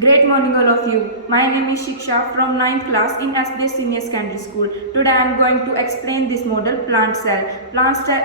Great morning all of you. My name is Shiksha from 9th class in SBS Senior Secondary School. Today I am going to explain this model plant cell.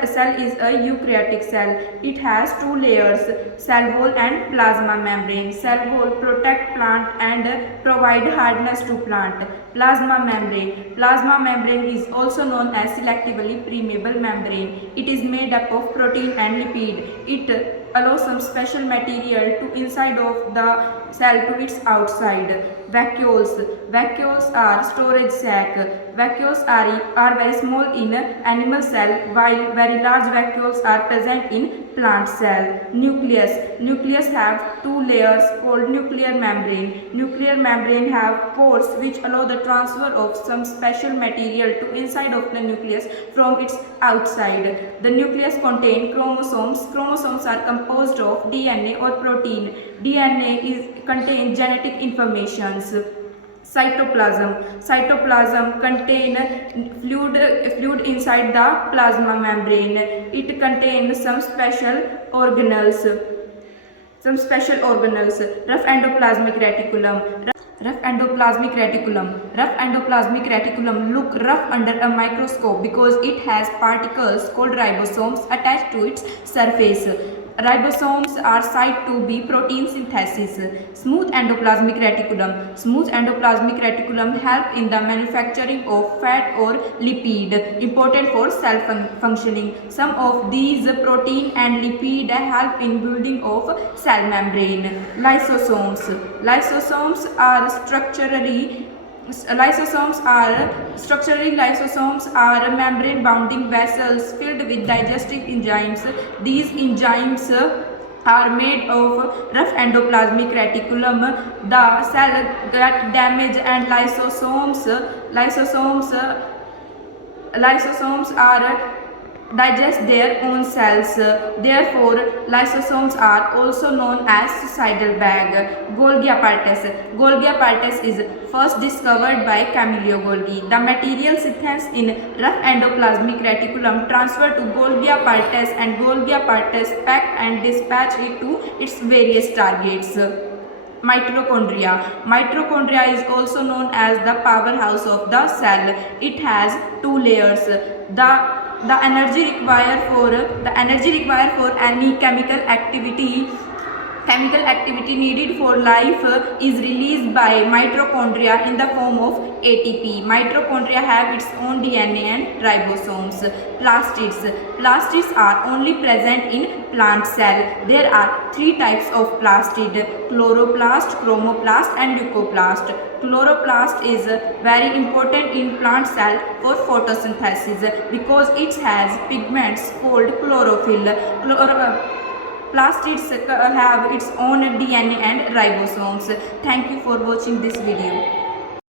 Cell is a eukaryotic cell. It has two layers, cell wall and plasma membrane. Cell wall protect plant and provide hardness to plant. Plasma membrane. Plasma membrane is also known as selectively permeable membrane. It is made up of protein and lipid. It allows some special material to inside of the cell to its outside. Vacuoles. Vacuoles are storage sac. Vacuoles are very small in animal cell while very large vacuoles are present in plant cell. Nucleus. Nucleus have two layers called nuclear membrane. Nuclear membrane have pores which allow the transfer of some special material to inside of the nucleus from its outside. The nucleus contain chromosomes. Chromosomes are composed of DNA or protein. DNA contains genetic informations. Cytoplasm. Cytoplasm contain fluid inside the plasma membrane. It contains some special organelles. Rough endoplasmic reticulum. Rough endoplasmic reticulum. Rough endoplasmic reticulum look rough under a microscope because it has particles called ribosomes attached to its surface. Ribosomes are said to be protein synthesis. Smooth endoplasmic reticulum. Smooth endoplasmic reticulum help in the manufacturing of fat or lipid, important for cell functioning. Some of these protein and lipid help in building of cell membrane. Lysosomes. Lysosomes are structurally membrane bounding vessels filled with digestive enzymes. These enzymes are made of rough endoplasmic reticulum. The cell get damaged and lysosomes are digest their own cells. Therefore, lysosomes are also known as suicidal bag. Golgi apparatus. Golgi apparatus is first discovered by Camillo Golgi. The material synthesized in rough endoplasmic reticulum transferred to Golgi apparatus and Golgi apparatus packed and dispatched it to its various targets. Mitochondria. Mitochondria is also known as the powerhouse of the cell. It has two layers. The energy required for any chemical activity needed for life is released by mitochondria in the form of ATP. Mitochondria have its own DNA and ribosomes. Plastids. Plastids are only present in plant cell. There are three types of plastid: chloroplast, chromoplast and leucoplast. Chloroplast is very important in plant cell for photosynthesis because it has pigments called chlorophyll. Plastids have its own DNA and ribosomes. Thank you for watching this video.